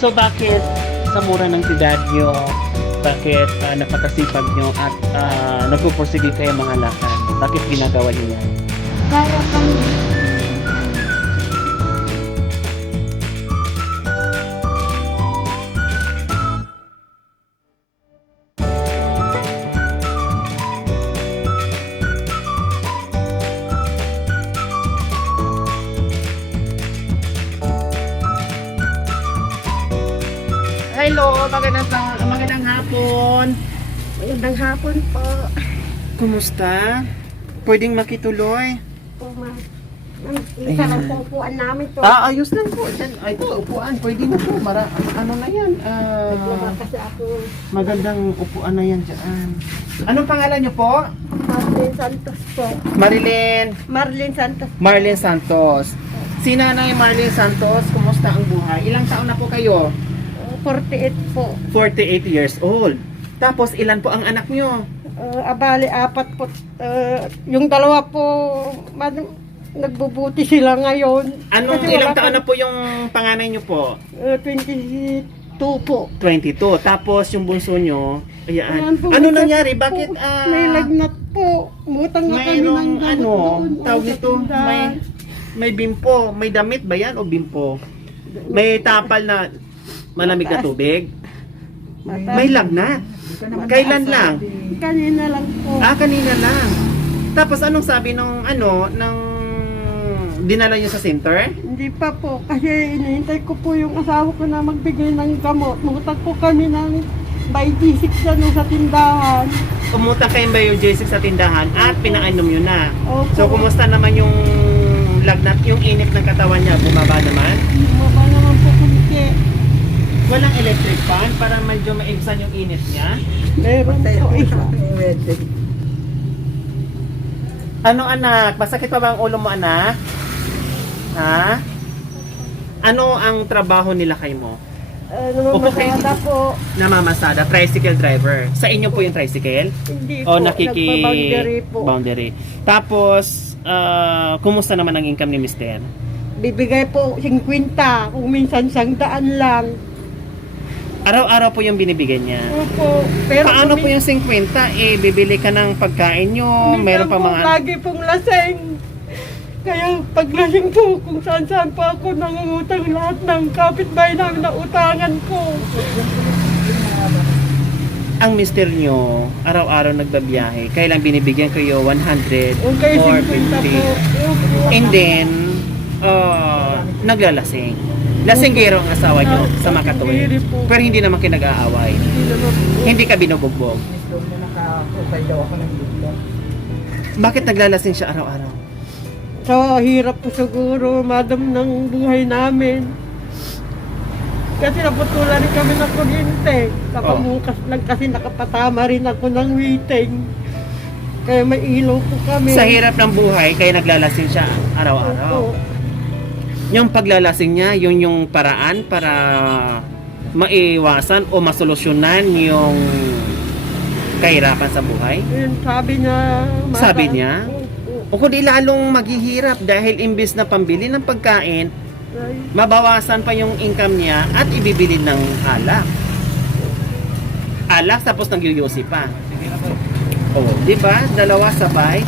So bakit sa mura ng edad nyo, bakit napakasipag nyo at nagpupursige kayo mga lakad? Bakit ginagawa nyo yan? Para kami. Hello, magandang hapon. Magandang hapon po. Kumusta? Pwedeng makituloy? Po, ma. Isa lang po upuan namin to. Ayos lang po. Ay, ito, upuan. Pwede na po. Ano na yan? Kasi ako, Magandang upuan na yan dyan. Anong pangalan niyo po? Marlene Santos po. Marilyn. Marlene Santos. Marlene Santos. Si Nanay Marlene Santos, kumusta ang buhay? Ilang taon na po kayo? 48 po. 48 years old. Tapos, ilan po ang anak niyo? Abali, 4 po. Yung dalawa po, nagbubuti sila ngayon. Anong Kasi ilang wala taon na po- po yung panganay niyo po? 22 po. 22. Tapos yung bunso nyo, Ayan ayan. po, Ano butas nangyari? po. Bakit May lagnat po. Butang na kami ng mayroong gamot ano, doon. tawag sa nito, tindahan. may bimpo, may damit ba yan o bimpo? May tapal na malamig na tubig? Mata- May lagnat. Kailan lang? Kanina lang po. Kanina lang. Tapos anong sabi nung dinala nyo sa center? Hindi pa po. Kasi inihintay ko po yung asawa ko na magbigay ng gamot. Mutag po kami ng by G6 sa tindahan. Pumunta kayo ba yung J6 sa tindahan at pinainom nyo na? Opo. So, kumusta naman yung lagnat, yung init ng katawan niya? Bumaba naman? Bumaba naman po kunti. Walang electric fan para medyo maibsan yung init niya? Meron po isa. Ano anak? Masakit pa ba ang ulo mo anak? Ha? Ano ang trabaho nila kay mo? Namamasada po. Namamasada, tricycle driver. Sa inyo po yung tricycle? Hindi O po. nakiki... Nagpa-boundary po. Boundary. Tapos, kumusta naman ang income ni Mister? Bibigay po 50. Kung minsan 100 lang. Araw-araw po yung binibigyan niya. Opo. Pero Paano po yung 50? Bibili ka ng pagkain nyo, meron pa mga... Lagi pong laseng. Kaya paglasing po, kung saan-saan pa ako nangungutang lahat ng kapitbahay namin na utangan ko. Ang mister nyo, araw-araw nagbabiyahe, kailan binibigyan kayo 100 Okay, or 50 po. 50. And then, naglalasing. Lasinggero ang asawa nyo sa Makatuwid. Pero hindi naman kayo nag-aaway. Hindi naman po. Hindi ka binubugbog. Bakit naglalasing siya araw-araw? So, hirap po siguro, madam, ng buhay namin. Kasi naputulan rin kami ng kuryente. Kapamukas lang kasi nakapatama rin ako ng waiting. Kaya may ilaw po kami. Sa hirap ng buhay, kaya naglalasing siya araw-araw. Opo. Yung paglalasing niya, yun yung paraan para maiwasan o masolusyonan yung kahirapan sa buhay. Yun, sabi niya. Sabi niya? Opo. O kundi lalong maghihirap dahil imbis na pambili ng pagkain, Ay, mabawasan pa yung income niya at ibibili ng alak. Alak tapos nagyuyusi pa. Oh, di ba? Dalawa sabay.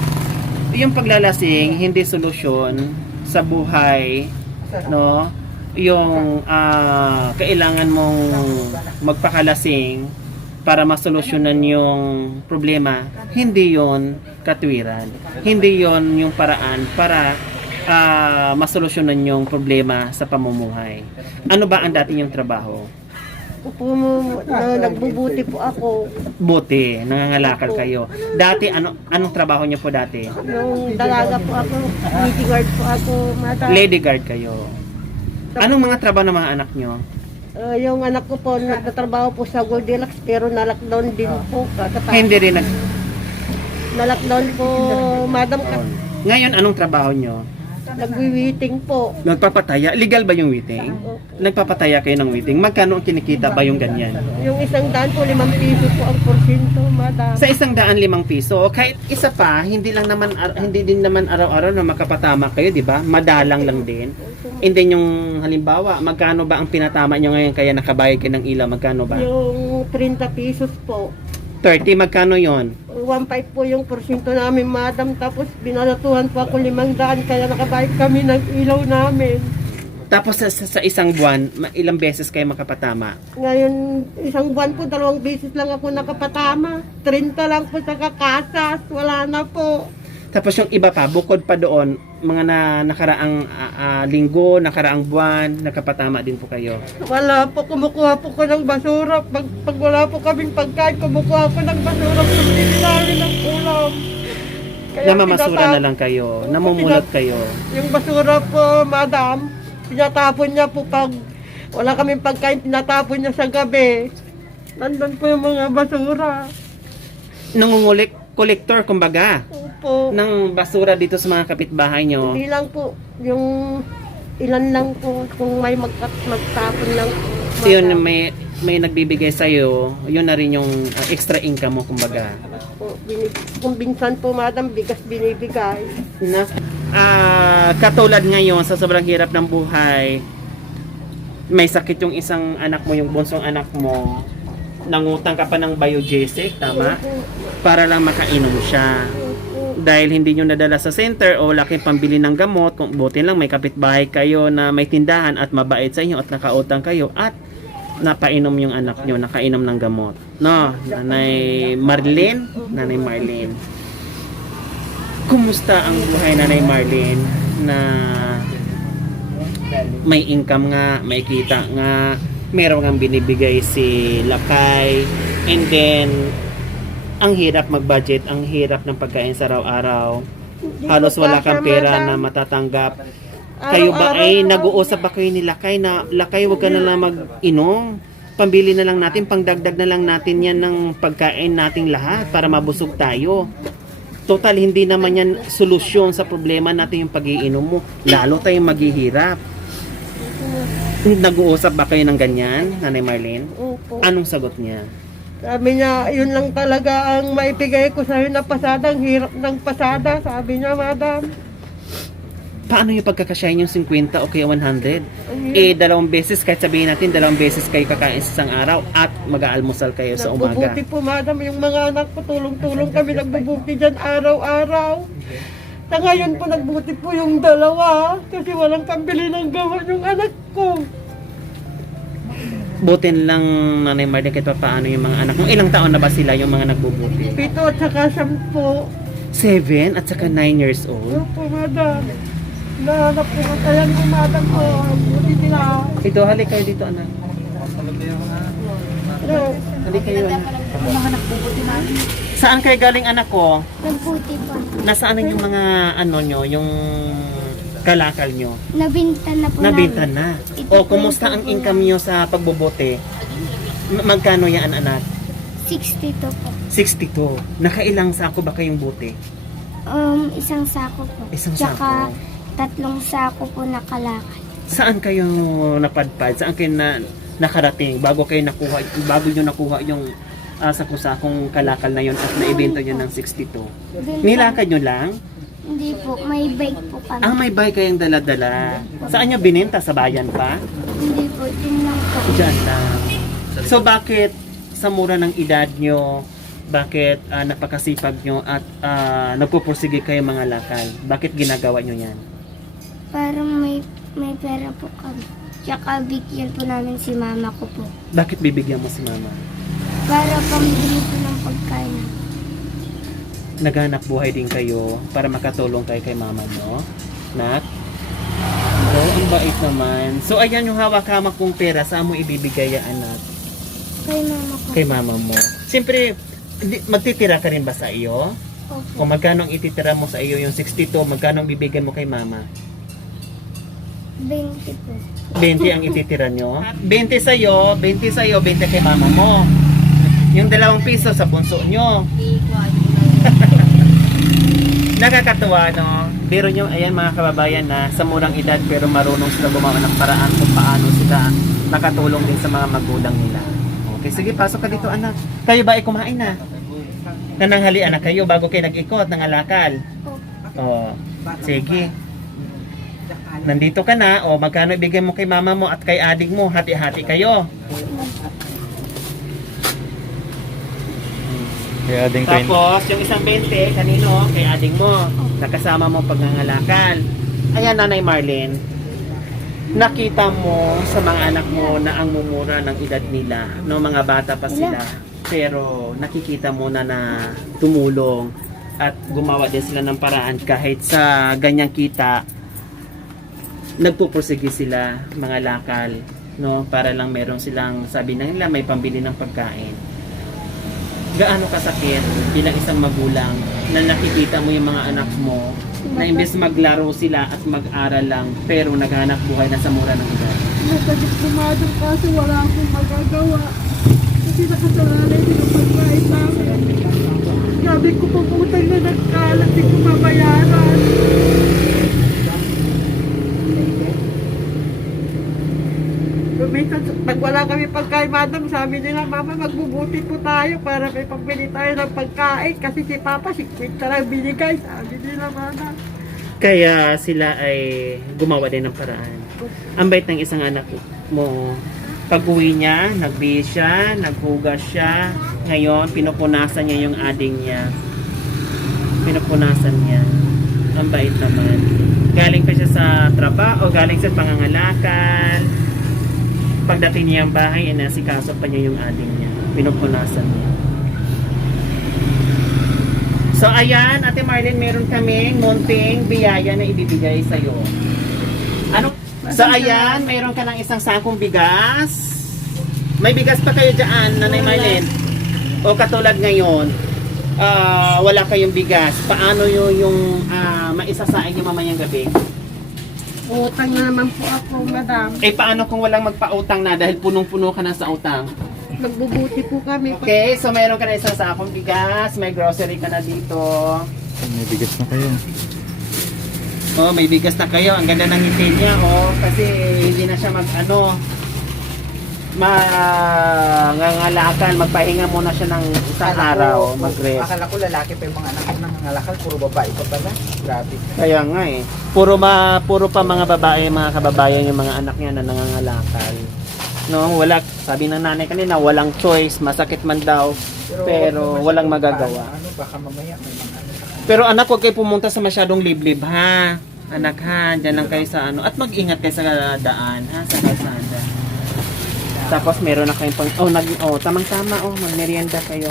Yung paglalasing hindi solusyon sa buhay, no? Yung kailangan mong magpakalasing para masolusyonan yung problema, hindi yon katwiran. Hindi yon yung paraan para masolusyonan yung problema sa pamumuhay. Ano ba ang dati yung trabaho? Opo, nagbubuti po ako. Buti, nangangalakal kayo. Dati, anong trabaho niyo po dati? Nung dalaga po ako, meeting guard po ako. Lady guard kayo. Anong mga trabaho ng mga anak niyo? Yung anak ko po, nagtatrabaho po sa Goldilocks, pero na-lockdown din po. Hindi rin Na-lockdown po, madam. Ngayon, anong trabaho niyo? Nagwiwiting po. Nagpapataya? Legal ba yung waiting? Nagpapataya kayo ng waiting? Magkano ang kinikita ba yung ganyan? Yung 100 po, 5 piso po ang porsyento, madam. Sa 105 piso, kahit isa pa, hindi din naman araw-araw na makapatama kayo, di ba? Madalang lang din. And then yung halimbawa, magkano ba ang pinatama nyo ngayon kaya nakabayad kayo ng ilaw? Magkano ba? Yung 30 pesos po. 30, magkano yon? 1.5 po yung porsyento namin, madam. Tapos binalatuhan po ako 500 kaya nakabayad kami ng ilaw namin. Tapos sa isang buwan, ilang beses kayo makapatama? Ngayon, isang buwan po, 2 beses lang ako nakapatama. 30 lang po sa kakasas. Wala na po. Tapos yung iba pa, bukod pa doon, mga nakaraang linggo, nakaraang buwan, nakapatama din po kayo. Wala po, kumukuha po ko ng basura. Pag wala po kaming pagkain, kumukuha ko ng basura. Pagkili namin ng ulam. Namamasura na lang kayo, namumulot kayo. Yung basura po, madam, tinatapon niya po pag wala kaming pagkain, tinatapon niya sa gabi. Nandun po yung mga basura. Nangungulik, collector kumbaga, Opo. ng basura dito sa mga kapitbahay nyo. Hindi lang po, yung ilan lang po, kung may magtapon lang po. So yun, may nagbibigay sa'yo, yun na rin yung extra income mo kumbaga. Po, kung minsan po, madam, bigas binibigay. Na, katulad ngayon sa sobrang hirap ng buhay, may sakit yung isang anak mo, yung bunsong anak mo, nangutang ka pa ng biogesic, tama? Para lang makainom siya. Dahil hindi nyo nadala sa center o laki pambili ng gamot, kung buti lang may kapitbahay kayo na may tindahan at mabait sa inyo at nakautang kayo at napainom yung anak nyo, nakainom ng gamot. No, Nanay Marlene. Kumusta ang buhay Nanay Marlene na may income nga, may kita nga, meron nga binibigay si Lakay, and then ang hirap mag-budget, ang hirap ng pagkain sa araw-araw. Halos wala kang pera na matatanggap. Kayo ba ay nag-uusap ba kayo ni Lakay na Lakay, wag ka na lang mag-inom? Pambili na lang natin, pangdagdag na lang natin yan ng pagkain nating lahat para mabusog tayo. Total, hindi naman yan solusyon sa problema natin yung pag-iinom mo. Lalo tayong maghihirap. Nag-uusap ba kayo ng ganyan, Nanay Marlene? Opo. Anong sagot niya? Sabi niya, yun lang talaga ang maibigay ko sa'yo na pasada, ang hirap ng pasada, sabi niya, madam. Paano yung pagkakasyahin yung 50 o kaya 100? Eh, 2 beses, kahit sabihin natin, 2 beses kayo kakain sa isang araw at mag-aalmusal kayo sa umaga. Nagbubuti po, madam, yung mga anak ko, tulong-tulong kami, nagbubuti dyan araw-araw. Sa ngayon po, nagbuti po yung 2, kasi walang pambili ng gamot yung anak ko. Butin lang, Nanay Marlene, kahit paano yung mga anak mo. Ilang taon na ba sila yung mga nagbubuti? 7 at saka 10. 7 at saka 9 years old? Opo, madam. Nahanap ko nga kaya ng madam ko. Buti nila. Ito, halik kayo dito, anak. Halik kayo, anak. Saan kayo galing, anak ko? Nagbuti po. Nasaan yung mga, ano nyo, yung kalakal nyo? Nabinta na po Nabenta namin. na. Ito O, po kumusta ang yung income nyo sa pagbubote? Magkano yan, anak? 62 po. 62. Nakailang sako ba kayong bote? Isang sako po. Isang Tsaka sako. 3 sako po na kalakal. Saan kayo napadpad? Saan kayo nakarating bago nyo nakuha yung sakusakong kalakal na yon at naibenta nyo ng 62? Doon Nilakad nyo lang? Hindi po, may bike po kami. May bike kayong dala-dala. Saan nyo binenta? Sa bayan pa? Hindi po, yun lang po. Diyan lang. So bakit sa mura ng edad nyo, bakit napakasipag nyo at nagpupursige kayo mga lakal? Bakit ginagawa nyo yan? Para may pera po kami. Tsaka bigyan po namin si mama ko po. Bakit bibigyan mo si mama? Para pambili po ng pagkain. Naghanap buhay din kayo para makatulong kayo kay mama mo? Nak? Oh, ang bait naman. So ayan yung hawak-hawak kong pera, saan mo ibibigay yan, anak? Kay mama ko. Kay mama mo. Siyempre, magtitira ka rin ba sa iyo? Opo. Kung magkano ang ititira mo sa iyo yung 62, magkano ang bibigyan mo kay mama? 20 po. 20 ang ititira nyo? 20 sa'yo, 20 kay mama mo. Yung 2 piso sa bunso nyo. Nakakatuwa, no? Pero nyo, ayan mga kababayan na sa murang edad pero marunong sila gumawa ng paraan kung paano sila nakatulong din sa mga magulang nila. Okay, sige, pasok ka dito anak. Kayo ba ay kumain na? Nananghalian na kayo bago kayo nag-ikot ng alakal? Oh, sige. Nandito ka na, o magkano ibigay mo kay mama mo at kay adik mo? Hati-hati kayo. Kaya ading 20. Tapos, yung isang 20, kanino? Kay adik mo. Nakasama mo pag nangalakal. Ayan, Nanay Marlene. Nakita mo sa mga anak mo na ang mumura ng edad nila, no, mga bata pa sila. Pero nakikita mo na tumulong at gumawa din sila ng paraan kahit sa ganyang kita. Nagpupursige sila mga lakal, no, para lang meron silang, sabi na nila, may pambili ng pagkain. Gaano kasakit bilang isang magulang na nakikita mo yung mga anak mo na imbes maglaro sila at mag-aral lang pero naghanap buhay na sa mura ng edad. Masakit po, madam, kasi wala akong magagawa. Kasi nakasalalay din ang pagkain namin. Sabi ko po, utang na nagkalat, di ko mabayaran. Minsan, pag wala kami pagkain, madam, sabi nila, mama, magbubuti po tayo para may pambili tayo ng pagkain. Kasi si Papa, 50 lang binigay, sabi nila, madam. Kaya sila ay gumawa din ng paraan. Ang bait ng isang anak mo. Pag uwi niya, nagbihis siya, naghugas siya. Ngayon, pinupunasan niya yung ading niya. Pinupunasan niya. Ang bait naman. Galing pa siya sa trabaho, galing sa pangangalakan. Pagdating niya ang bahay, inasikaso pa niya yung ading niya. Pinupunasan niya. So ayan, Ate Marlene, meron kaming munting biyaya na ibibigay sa'yo. Ano? So ayan, meron ka ng isang sakong bigas. May bigas pa kayo dyan, Nanay Marlene? O katulad ngayon, wala kayong bigas. Paano yung maisasain niyo mamayang gabi? Utang na naman po ako, madam. Eh paano kung walang magpautang na dahil punong-puno ka na sa utang? Magbubuti po kami. Okay, so meron ka na isang sakong bigas, may grocery ka na dito. May bigas na kayo. Oh, may bigas na kayo. Ang ganda ng ngiti niya, oh, kasi hindi na siya mangangalakan, magpahinga muna siya ng isang araw, mag-rest. Akala ko lalaki pa yung mga anak ko nangangalakal, puro babae pa pala. Grabe. Kaya nga eh. Puro pa mga babae, mga kababayan yung mga anak niya na nangangalakal. No, wala, sabi ng nanay kanina, walang choice, masakit man daw, pero walang magagawa. Ano, baka mamaya may mga ano. Pero anak, huwag kayo pumunta sa masyadong liblib, ha? Anak, ha? Diyan lang kayo sa ano. At mag-ingat kayo sa daan, ha? Sa kalsada. Tapos meron na kayong tamang-tama, magmerienda kayo.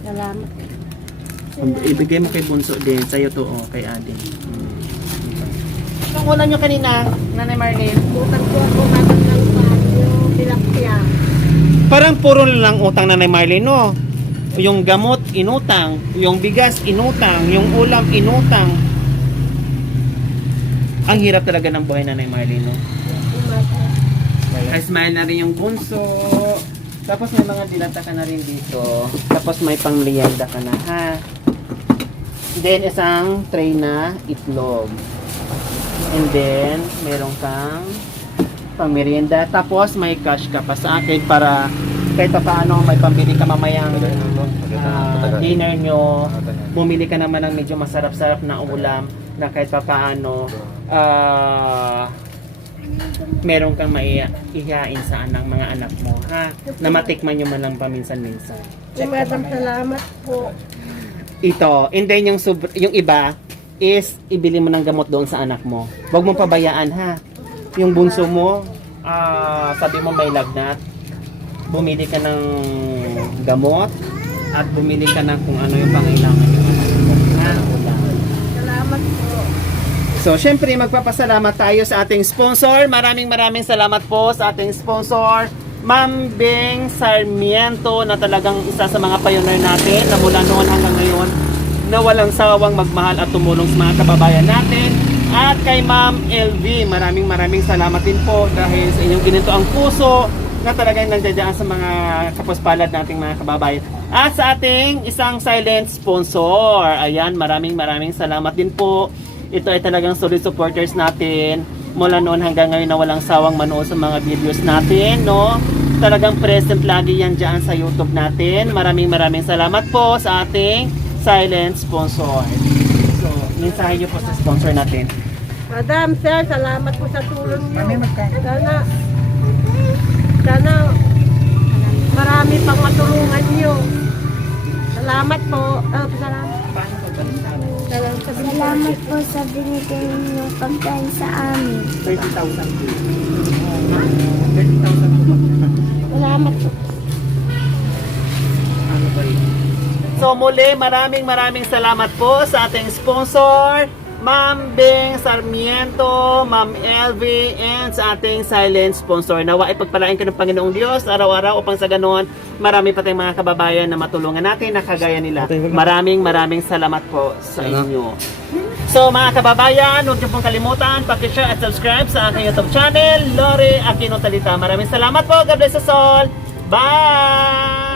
Salamat. Ibigay mo kay Bunso din, sa'yo to, kay Ate. Ang una nyo kanina, Nanay Marlene? Utang po ako, madam, ng tilapia. Parang puro lang utang, Nanay Marlene, no? Yung gamot, inutang. Yung bigas, inutang. Yung ulam, inutang. Ang hirap talaga ng buhay, Nanay Marlene, no? Ay, smile na rin yung Bunso. Tapos may mga dilata ka na rin dito. Tapos may pang-merienda ka na, ha? Then, isang tray na itlog. And then, meron kang pang-merienda. Tapos, may cash ka pa sa akin para kahit pa paano may pambili ka mamayang dinner nyo. Bumili ka naman ng medyo masarap-sarap na ulam na kahit pa paano meron kang maiihain sa mga anak mo, ha? Na matikman nyo man lang paminsan-minsan. Madam, salamat po. Ito, and then yung iba is ibili mo ng gamot doon sa anak mo. Huwag mong pabayaan, ha? Yung bunso mo, sabi mo may lagnat, bumili ka ng gamot at bumili ka ng kung ano yung pangailangan yung anak mo, ha? Salamat po. So, syempre, magpapasalamat tayo sa ating sponsor. Maraming salamat po sa ating sponsor, Ma'am Beng Sarmiento, na talagang isa sa mga pioneer natin na mula noon hanggang ngayon na walang sawang magmahal at tumulong sa mga kababayan natin. At kay Ma'am LV, maraming salamat din po dahil sa inyong ginito ang puso na talagang nandiyan sa mga kapuspalad nating mga kababayan. At sa ating isang silent sponsor. Ayan, maraming salamat din po. Ito ay talagang solid supporters natin. Mula noon hanggang ngayon na walang sawang manood sa mga videos natin, no? Talagang present lagi yan dyan sa YouTube natin. Maraming salamat po sa ating silent sponsor. So, mensahe niyo po sa sponsor natin. Madam, sir, salamat po sa tulong niyo. Kami magkain. Sana marami pang matulungan niyo. Salamat po. Salamat po sa binigay niyong pagkain sa amin. 30,000. Salamat po. So muli, maraming salamat po sa ating sponsor, Ma'am Beng Sarmiento, Ma'am LV, and sa ating silent sponsor. Nawa ipagpalain ka ng Panginoong Diyos araw-araw upang sa ganon, marami pa tayong mga kababayan na matulungan natin na kagaya nila. Maraming salamat po sa inyo. So mga kababayan, huwag niyo pong kalimutan, paki-share at subscribe sa aking YouTube channel, Lori Aquino Talita. Maraming salamat po. God bless us all. Bye!